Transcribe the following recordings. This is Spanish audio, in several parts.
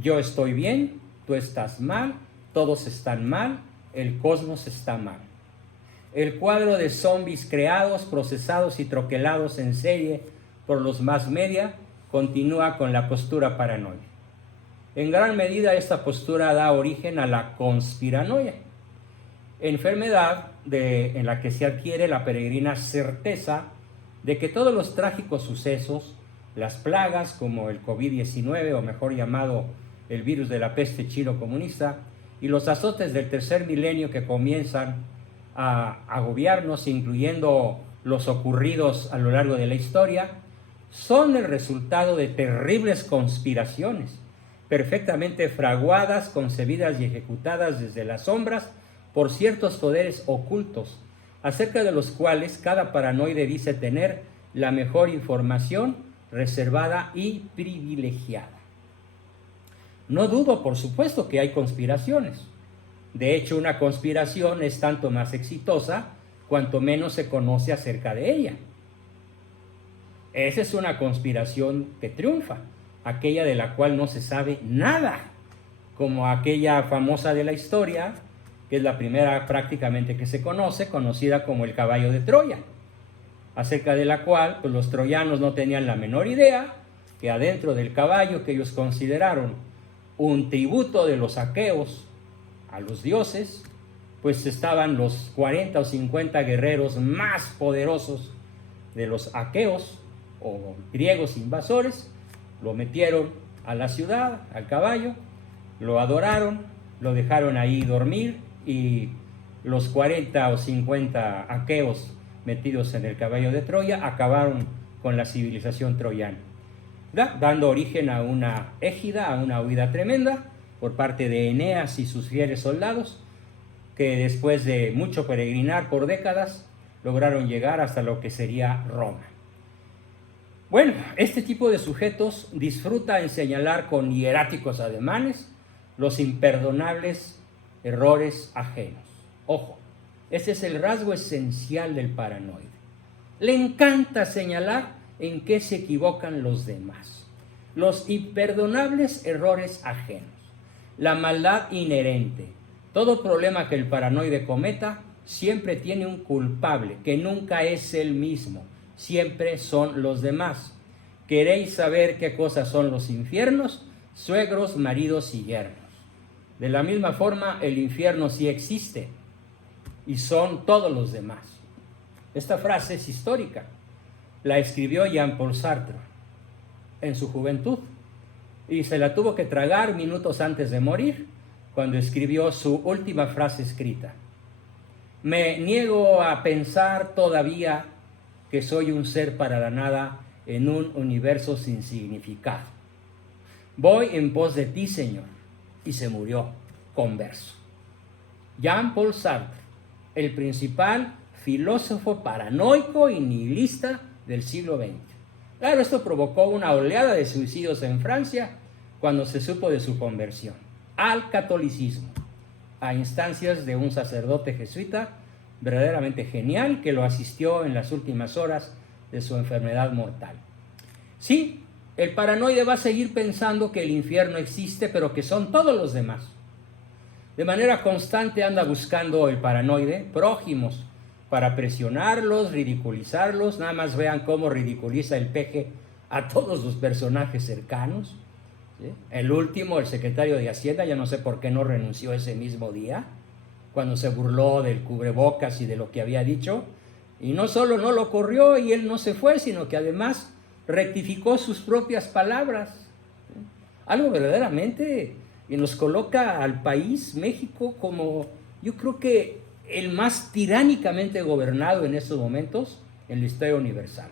Yo estoy bien, tú estás mal, todos están mal, el cosmos está mal. El cuadro de zombies creados, procesados y troquelados en serie por los mass media continúa con la postura paranoide. En gran medida esta postura da origen a la conspiranoia, enfermedad en la que se adquiere la peregrina certeza de que todos los trágicos sucesos, las plagas como el COVID-19 o mejor llamado el virus de la peste chino comunista y los azotes del tercer milenio que comienzan a agobiarnos, incluyendo los ocurridos a lo largo de la historia, son el resultado de terribles conspiraciones, perfectamente fraguadas, concebidas y ejecutadas desde las sombras por ciertos poderes ocultos, acerca de los cuales cada paranoide dice tener la mejor información reservada y privilegiada. No dudo, por supuesto, que hay conspiraciones. De hecho, una conspiración es tanto más exitosa cuanto menos se conoce acerca de ella. Esa es una conspiración que triunfa, aquella de la cual no se sabe nada, como aquella famosa de la historia, que es la primera prácticamente que se conoce, conocida como el caballo de Troya, acerca de la cual pues, los troyanos no tenían la menor idea que adentro del caballo, que ellos consideraron un tributo de los aqueos a los dioses, pues estaban los 40 o 50 guerreros más poderosos de los aqueos o griegos invasores. Lo metieron a la ciudad, al caballo, lo adoraron, lo dejaron ahí dormir y los 40 o 50 aqueos metidos en el caballo de Troya acabaron con la civilización troyana, dando origen a una égida, a una huida tremenda por parte de Eneas y sus fieles soldados, que después de mucho peregrinar por décadas lograron llegar hasta lo que sería Roma. Bueno, este tipo de sujetos disfruta en señalar con hieráticos ademanes los imperdonables errores ajenos. Ojo, ese es el rasgo esencial del paranoide. Le encanta señalar en qué se equivocan los demás. Los imperdonables errores ajenos, la maldad inherente. Todo problema que el paranoide cometa siempre tiene un culpable, que nunca es él mismo, siempre son los demás. ¿Queréis saber qué cosas son los infiernos? Suegros, maridos y yernos. De la misma forma, el infierno sí existe y son todos los demás. Esta frase es histórica. La escribió Jean-Paul Sartre en su juventud y se la tuvo que tragar minutos antes de morir, cuando escribió su última frase escrita. Me niego a pensar todavía que soy un ser para la nada en un universo sin significado. Voy en pos de ti, Señor. Y se murió converso. Jean-Paul Sartre, el principal filósofo paranoico y nihilista del siglo XX. Claro, esto provocó una oleada de suicidios en Francia cuando se supo de su conversión al catolicismo, a instancias de un sacerdote jesuita verdaderamente genial que lo asistió en las últimas horas de su enfermedad mortal. Sí, el paranoide va a seguir pensando que el infierno existe, pero que son todos los demás. De manera constante anda buscando el paranoide prójimos para presionarlos, ridiculizarlos. Nada más vean cómo ridiculiza el peje a todos los personajes cercanos. ¿Sí? El último, el secretario de Hacienda, ya no sé por qué no renunció ese mismo día, cuando se burló del cubrebocas y de lo que había dicho. Y no solo no lo corrió y él no se fue, sino que además rectificó sus propias palabras. ¿Sí? Algo verdaderamente que nos coloca al país, México, como yo creo que el más tiránicamente gobernado en estos momentos en la historia universal.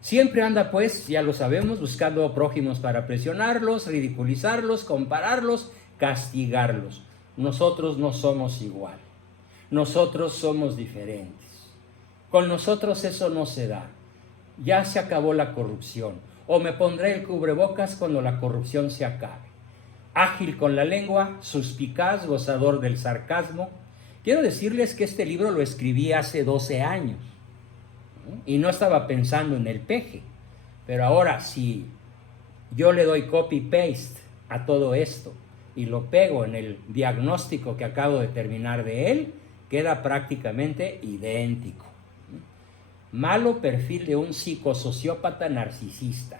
Siempre anda, pues, ya lo sabemos, buscando prójimos para presionarlos, ridiculizarlos, compararlos, castigarlos. Nosotros no somos igual. Nosotros somos diferentes. Con nosotros eso no se da. Ya se acabó la corrupción. O me pondré el cubrebocas cuando la corrupción se acabe. Ágil con la lengua, suspicaz, gozador del sarcasmo. Quiero decirles que este libro lo escribí hace 12 años. Y no estaba pensando en el peje. Pero ahora, si yo le doy copy-paste a todo esto y lo pego en el diagnóstico que acabo de terminar de él, queda prácticamente idéntico. Malo perfil de un psicosociópata narcisista.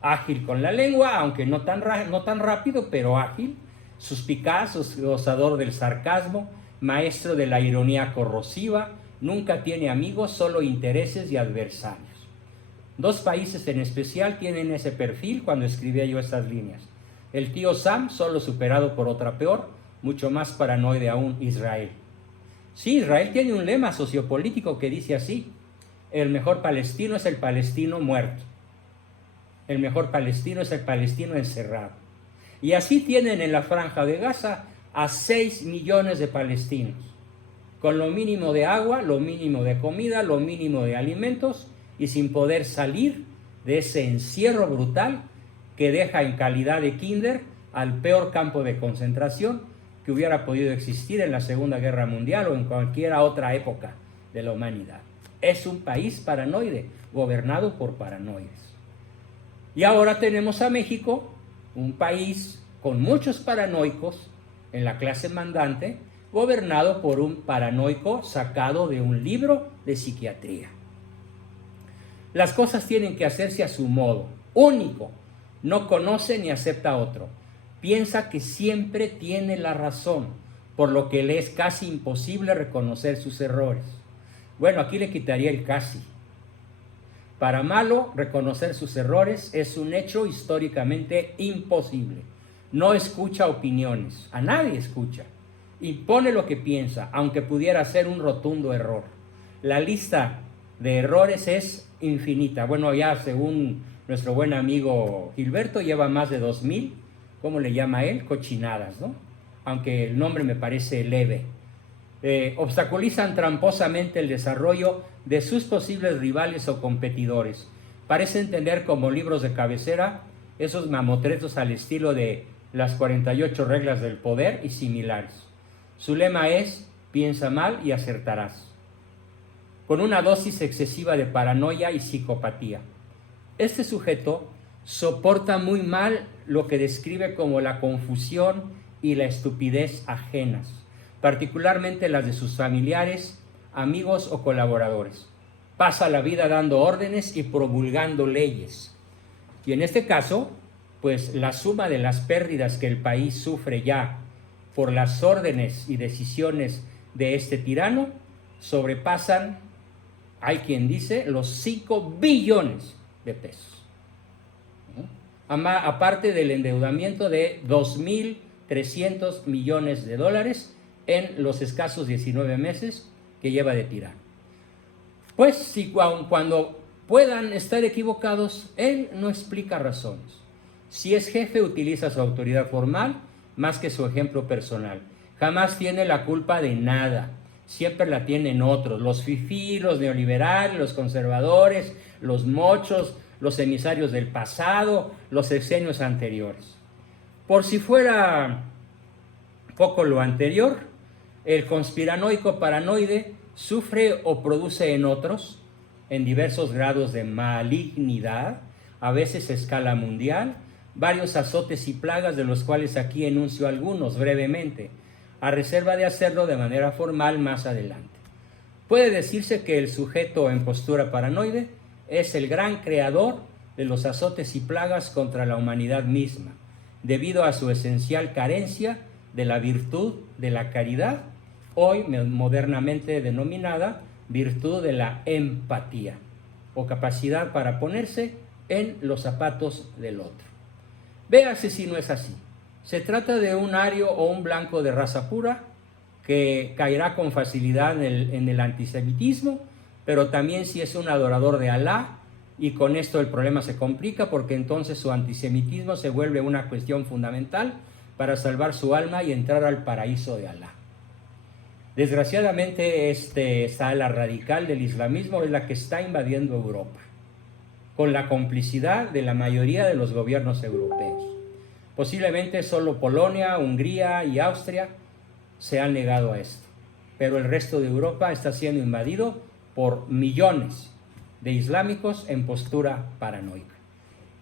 Ágil con la lengua, aunque no tan rápido, pero ágil. Suspicaz, gozador del sarcasmo, maestro de la ironía corrosiva, nunca tiene amigos, solo intereses y adversarios. Dos países en especial tienen ese perfil cuando escribía yo estas líneas. El tío Sam, solo superado por otra peor, mucho más paranoide aún, Israel. Sí, Israel tiene un lema sociopolítico que dice así: el mejor palestino es el palestino muerto. El mejor palestino es el palestino encerrado. Y así tienen en la franja de Gaza a 6 millones de palestinos, con lo mínimo de agua, lo mínimo de comida, lo mínimo de alimentos, y sin poder salir de ese encierro brutal que deja en calidad de kinder al peor campo de concentración que hubiera podido existir en la Segunda Guerra Mundial o en cualquier otra época de la humanidad. Es un país paranoide, gobernado por paranoides. Y ahora tenemos a México, un país con muchos paranoicos en la clase mandante, gobernado por un paranoico sacado de un libro de psiquiatría. Las cosas tienen que hacerse a su modo, único. No conoce ni acepta otro. Piensa que siempre tiene la razón, por lo que le es casi imposible reconocer sus errores. Bueno, aquí le quitaría el casi. Para Malo, reconocer sus errores es un hecho históricamente imposible. No escucha opiniones, a nadie escucha. Impone lo que piensa, aunque pudiera ser un rotundo error. La lista de errores es infinita. Bueno, ya según nuestro buen amigo Gilberto, lleva más de 2000, ¿cómo le llama él? Cochinadas, ¿no? Aunque el nombre me parece leve. Obstaculizan tramposamente el desarrollo de sus posibles rivales o competidores. Parecen tener como libros de cabecera esos mamotretos al estilo de las 48 reglas del poder y similares. Su lema es: piensa mal y acertarás, con una dosis excesiva de paranoia y psicopatía. Este sujeto soporta muy mal lo que describe como la confusión y la estupidez ajenas, particularmente las de sus familiares, amigos o colaboradores. Pasa la vida dando órdenes y promulgando leyes. Y en este caso, pues la suma de las pérdidas que el país sufre ya por las órdenes y decisiones de este tirano sobrepasan, hay quien dice, los 5 billones de pesos. Aparte del endeudamiento de 2.300 millones de dólares en los escasos 19 meses que lleva de tirano. Pues si cuando puedan estar equivocados, él no explica razones. Si es jefe, utiliza su autoridad formal más que su ejemplo personal. Jamás tiene la culpa de nada. Siempre la tienen otros, los fifí, los neoliberales, los conservadores, los mochos, los emisarios del pasado, los sexenios anteriores. Por si fuera poco lo anterior, el conspiranoico paranoide sufre o produce en otros, en diversos grados de malignidad, a veces a escala mundial, varios azotes y plagas, de los cuales aquí enuncio algunos brevemente, a reserva de hacerlo de manera formal más adelante. Puede decirse que el sujeto en postura paranoide es el gran creador de los azotes y plagas contra la humanidad misma, debido a su esencial carencia de la virtud de la caridad, hoy modernamente denominada virtud de la empatía, o capacidad para ponerse en los zapatos del otro. Véase si no es así. Se trata de un ario o un blanco de raza pura que caerá con facilidad en el antisemitismo, pero también si es un adorador de Alá, y con esto el problema se complica porque entonces su antisemitismo se vuelve una cuestión fundamental para salvar su alma y entrar al paraíso de Alá. Desgraciadamente esta ala radical del islamismo es la que está invadiendo Europa, con la complicidad de la mayoría de los gobiernos europeos. Posiblemente solo Polonia, Hungría y Austria se han negado a esto, pero el resto de Europa está siendo invadido por millones de islámicos en postura paranoica.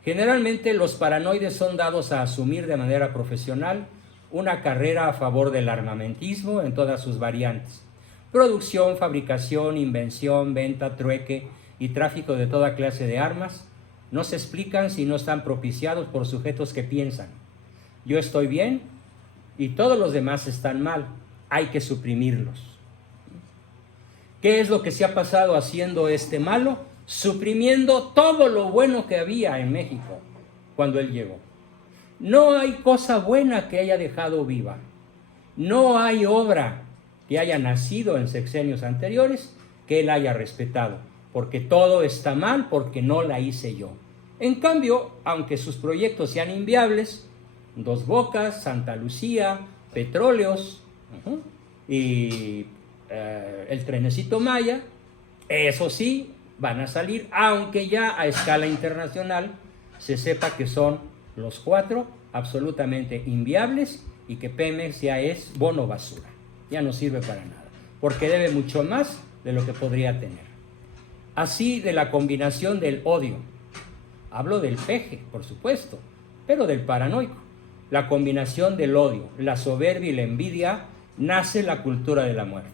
Generalmente los paranoides son dados a asumir de manera profesional una carrera a favor del armamentismo en todas sus variantes: producción, fabricación, invención, venta, trueque y tráfico de toda clase de armas. No se explican si no están propiciados por sujetos que piensan: yo estoy bien y todos los demás están mal, hay que suprimirlos. ¿Qué es lo que se ha pasado haciendo este malo? Suprimiendo todo lo bueno que había en México cuando él llegó. No hay cosa buena que haya dejado viva. No hay obra que haya nacido en sexenios anteriores que él haya respetado, porque todo está mal porque no la hice yo. En cambio, aunque sus proyectos sean inviables, Dos Bocas, Santa Lucía, Petróleos y el Trenecito Maya, eso sí, van a salir, aunque ya a escala internacional se sepa que son los 4 absolutamente inviables y que Pemex ya es bono basura, ya no sirve para nada, porque debe mucho más de lo que podría tener. Así de la combinación del odio, hablo del peje, por supuesto, pero del paranoico, la combinación del odio, la soberbia y la envidia, nace la cultura de la muerte.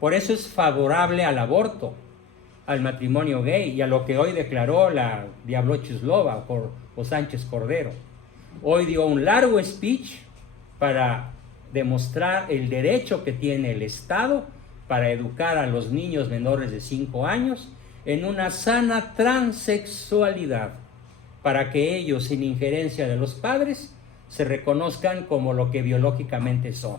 Por eso es favorable al aborto, al matrimonio gay y a lo que hoy declaró la Diablochislova o Sánchez Cordero. Hoy dio un largo speech para demostrar el derecho que tiene el Estado para educar a los niños menores de 5 años en una sana transexualidad, para que ellos, sin injerencia de los padres, se reconozcan como lo que biológicamente son,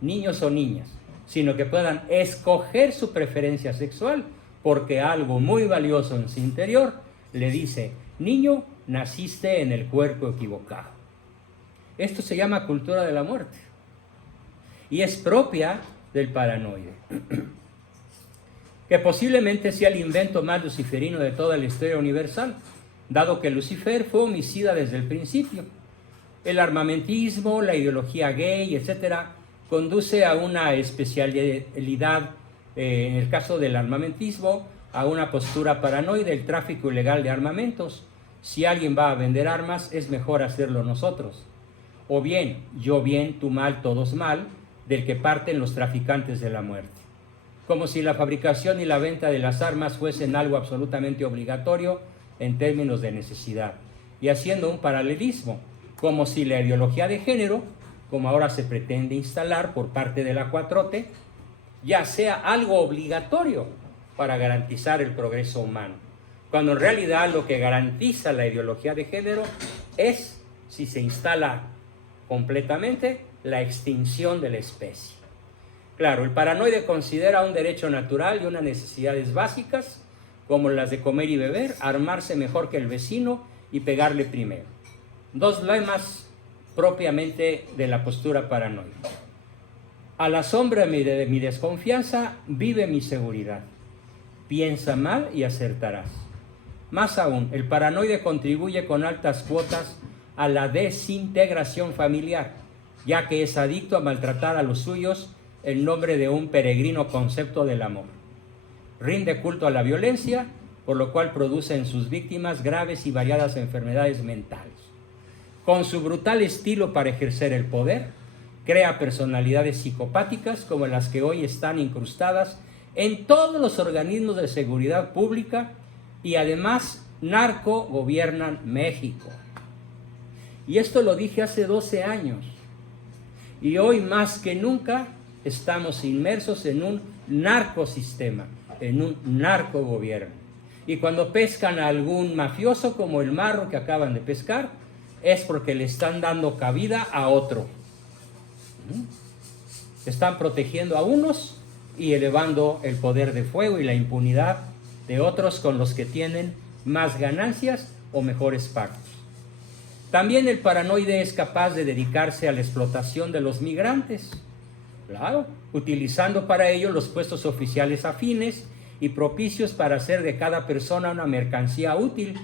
niños o niñas, sino que puedan escoger su preferencia sexual, porque algo muy valioso en su interior le dice: niño, naciste en el cuerpo equivocado. Esto se llama cultura de la muerte y es propia del paranoide, que posiblemente sea el invento más luciferino de toda la historia universal, dado que Lucifer fue homicida desde el principio. El armamentismo, la ideología gay, etcétera, conduce a una especialidad, en el caso del armamentismo, a una postura paranoide, el tráfico ilegal de armamentos. Si alguien va a vender armas, es mejor hacerlo nosotros. O bien, yo bien, tú mal, todos mal, del que parten los traficantes de la muerte. Como si la fabricación y la venta de las armas fuesen algo absolutamente obligatorio en términos de necesidad. Y haciendo un paralelismo, como si la ideología de género, como ahora se pretende instalar por parte de la 4T, ya sea algo obligatorio para garantizar el progreso humano, cuando en realidad lo que garantiza la ideología de género es, si se instala completamente, la extinción de la especie. Claro, el paranoide considera un derecho natural y unas necesidades básicas, como las de comer y beber, armarse mejor que el vecino y pegarle primero. 2 lemas propiamente de la postura paranoide. A la sombra de mi desconfianza vive mi seguridad. Piensa mal y acertarás. Más aún, el paranoide contribuye con altas cuotas a la desintegración familiar, ya que es adicto a maltratar a los suyos en nombre de un peregrino concepto del amor. Rinde culto a la violencia, por lo cual produce en sus víctimas graves y variadas enfermedades mentales. Con su brutal estilo para ejercer el poder, crea personalidades psicopáticas como las que hoy están incrustadas en todos los organismos de seguridad pública y además narco gobiernan México. Y esto lo dije hace 12 años. Y hoy más que nunca estamos inmersos en un narcosistema, en un narcogobierno. Y cuando pescan a algún mafioso como el marro que acaban de pescar, es porque le están dando cabida a otro. Están protegiendo a unos y elevando el poder de fuego y la impunidad de otros con los que tienen más ganancias o mejores pactos. También el paranoide es capaz de dedicarse a la explotación de los migrantes, claro, utilizando para ello los puestos oficiales afines y propicios para hacer de cada persona una mercancía útil,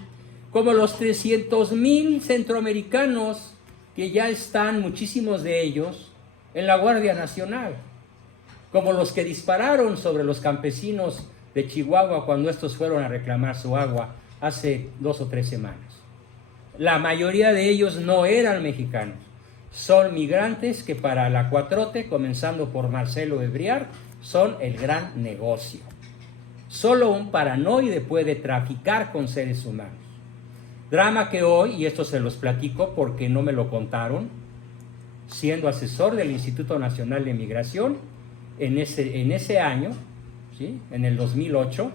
como los 300,000 centroamericanos que ya están, muchísimos de ellos, en la Guardia Nacional, como los que dispararon sobre los campesinos de Chihuahua cuando estos fueron a reclamar su agua hace 2 o 3 semanas. La mayoría de ellos no eran mexicanos, son migrantes que para la 4T, comenzando por Marcelo Ebrard, son el gran negocio. Solo un paranoide puede traficar con seres humanos. Drama que hoy, y esto se los platico porque no me lo contaron, siendo asesor del Instituto Nacional de Migración, en ese año, ¿sí?, en el 2008,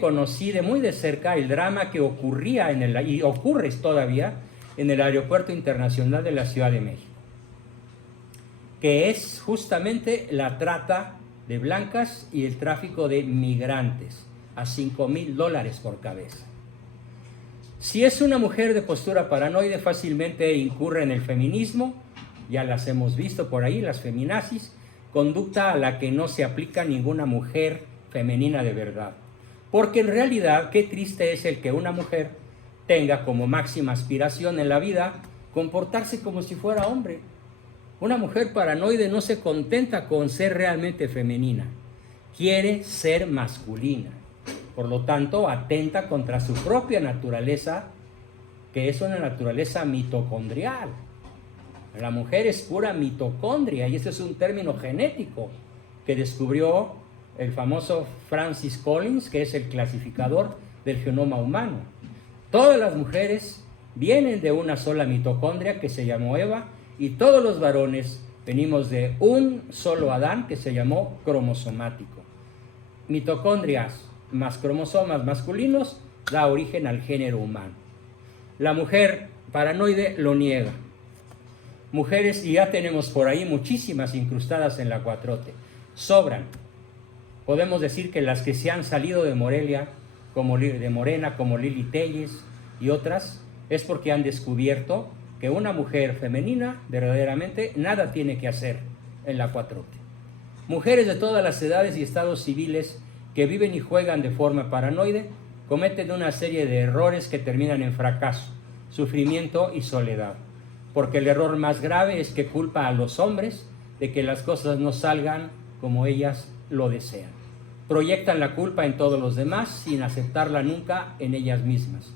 conocí de muy de cerca el drama que ocurría y ocurre todavía en el Aeropuerto Internacional de la Ciudad de México, que es justamente la trata de blancas y el tráfico de migrantes a $5,000 por cabeza. Si es una mujer de postura paranoide, fácilmente incurre en el feminismo, ya las hemos visto por ahí, las feminazis, conducta a la que no se aplica ninguna mujer femenina de verdad. Porque en realidad, qué triste es el que una mujer tenga como máxima aspiración en la vida comportarse como si fuera hombre. Una mujer paranoide no se contenta con ser realmente femenina, quiere ser masculina. Por lo tanto, atenta contra su propia naturaleza, que es una naturaleza mitocondrial. La mujer es pura mitocondria, y este es un término genético que descubrió el famoso Francis Collins, que es el clasificador del genoma humano. Todas las mujeres vienen de una sola mitocondria que se llamó Eva, y todos los varones venimos de un solo Adán que se llamó cromosomático. Mitocondrias más cromosomas masculinos da origen al género humano. La mujer paranoide lo niega. Mujeres, y ya tenemos por ahí muchísimas incrustadas en la 4T, sobran. Podemos decir que las que se han salido de Morelia, de Morena, como Lili Telles y otras, es porque han descubierto que una mujer femenina verdaderamente nada tiene que hacer en la 4T. Mujeres de todas las edades y estados civiles que viven y juegan de forma paranoide cometen una serie de errores que terminan en fracaso, sufrimiento y soledad. Porque el error más grave es que culpa a los hombres de que las cosas no salgan como ellas lo desean. Proyectan la culpa en todos los demás sin aceptarla nunca en ellas mismas.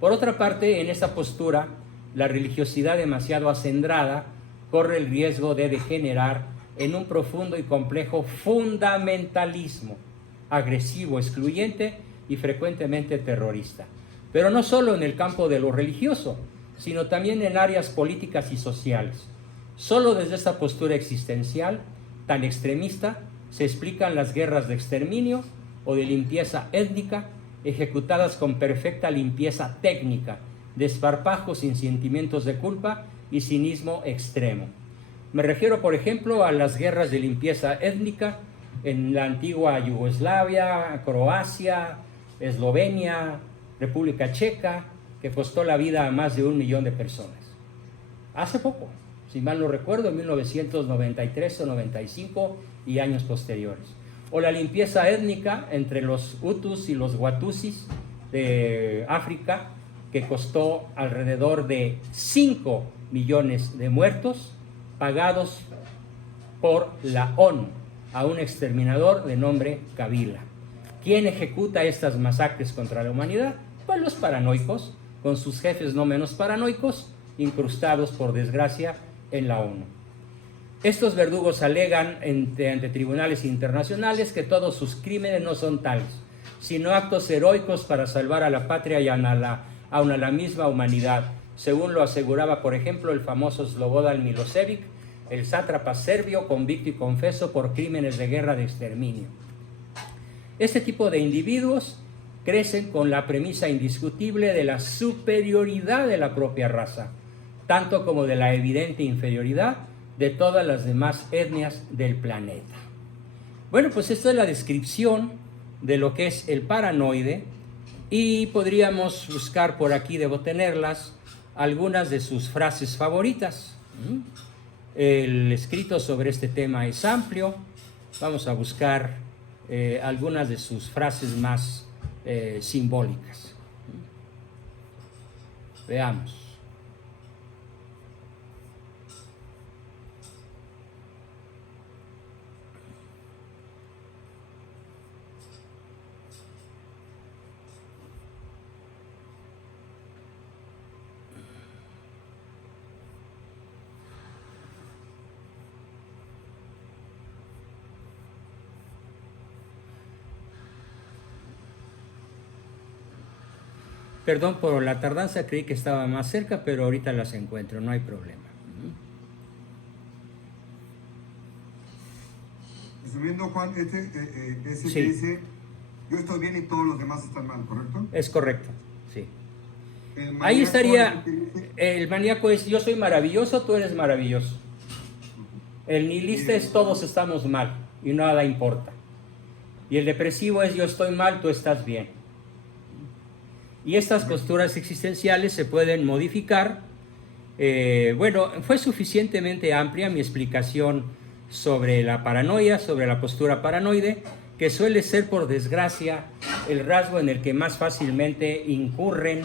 Por otra parte, en esa postura, la religiosidad demasiado acendrada corre el riesgo de degenerar en un profundo y complejo fundamentalismo, agresivo, excluyente y frecuentemente terrorista. Pero no solo en el campo de lo religioso, sino también en áreas políticas y sociales. Solo desde esta postura existencial tan extremista se explican las guerras de exterminio o de limpieza étnica ejecutadas con perfecta limpieza técnica, desparpajo sin sentimientos de culpa y cinismo extremo. Me refiero, por ejemplo, a las guerras de limpieza étnica en la antigua Yugoslavia, Croacia, Eslovenia, República Checa, que costó la vida a más de 1 millón de personas. Hace poco, si mal no recuerdo, en 1993 o 95 y años posteriores. O la limpieza étnica entre los Hutus y los Watusis de África, que costó alrededor de 5 millones de muertos pagados por la ONU a un exterminador de nombre Kabila. ¿Quién ejecuta estas masacres contra la humanidad? Pues los paranoicos, con sus jefes no menos paranoicos, incrustados por desgracia en la ONU. Estos verdugos alegan ante tribunales internacionales que todos sus crímenes no son tales, sino actos heroicos para salvar a la patria y a la misma humanidad, según lo aseguraba, por ejemplo, el famoso Slobodan Milošević, el sátrapa serbio convicto y confeso por crímenes de guerra de exterminio. Este tipo de individuos crecen con la premisa indiscutible de la superioridad de la propia raza, tanto como de la evidente inferioridad de todas las demás etnias del planeta. Bueno, pues esta es la descripción de lo que es el paranoide, y podríamos buscar por aquí, debo tenerlas, algunas de sus frases favoritas. El escrito sobre este tema es amplio. Vamos a buscar algunas de sus frases más simbólicas. Veamos. Perdón por la tardanza, creí que estaba más cerca, pero ahorita las encuentro, no hay problema. Resumiendo, Juan, ese Sí. que dice, yo estoy bien y todos los demás están mal, ¿correcto? Es correcto, sí. El Ahí maníaco estaría, es el que dice, el maníaco es yo soy maravilloso, tú eres maravilloso. El nihilista es todos estamos mal y nada importa. Y el depresivo es yo estoy mal, tú estás bien. Y estas posturas existenciales se pueden modificar. Bueno, fue suficientemente amplia mi explicación sobre la paranoia, sobre la postura paranoide, que suele ser, por desgracia, el rasgo en el que más fácilmente incurren,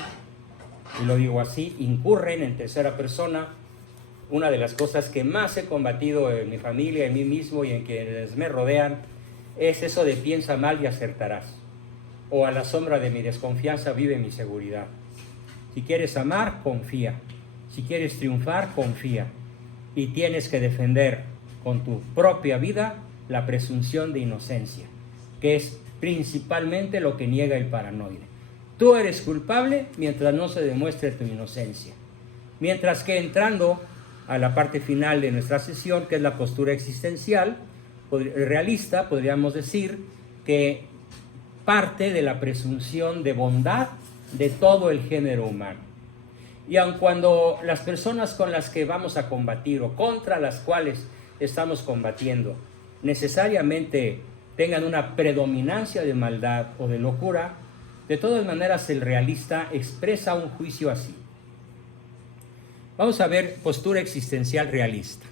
y lo digo así, incurren en tercera persona. Una de las cosas que más he combatido en mi familia, en mí mismo y en quienes me rodean, es eso de piensa mal y acertarás. O a la sombra de mi desconfianza vive mi seguridad. Si quieres amar, confía. Si quieres triunfar, confía. Y tienes que defender con tu propia vida la presunción de inocencia, que es principalmente lo que niega el paranoide. Tú eres culpable mientras no se demuestre tu inocencia. Mientras que entrando a la parte final de nuestra sesión, que es la postura existencial, realista, podríamos decir que parte de la presunción de bondad de todo el género humano. Y aun cuando las personas con las que vamos a combatir o contra las cuales estamos combatiendo necesariamente tengan una predominancia de maldad o de locura, de todas maneras el realista expresa un juicio así. Vamos a ver postura existencial realista.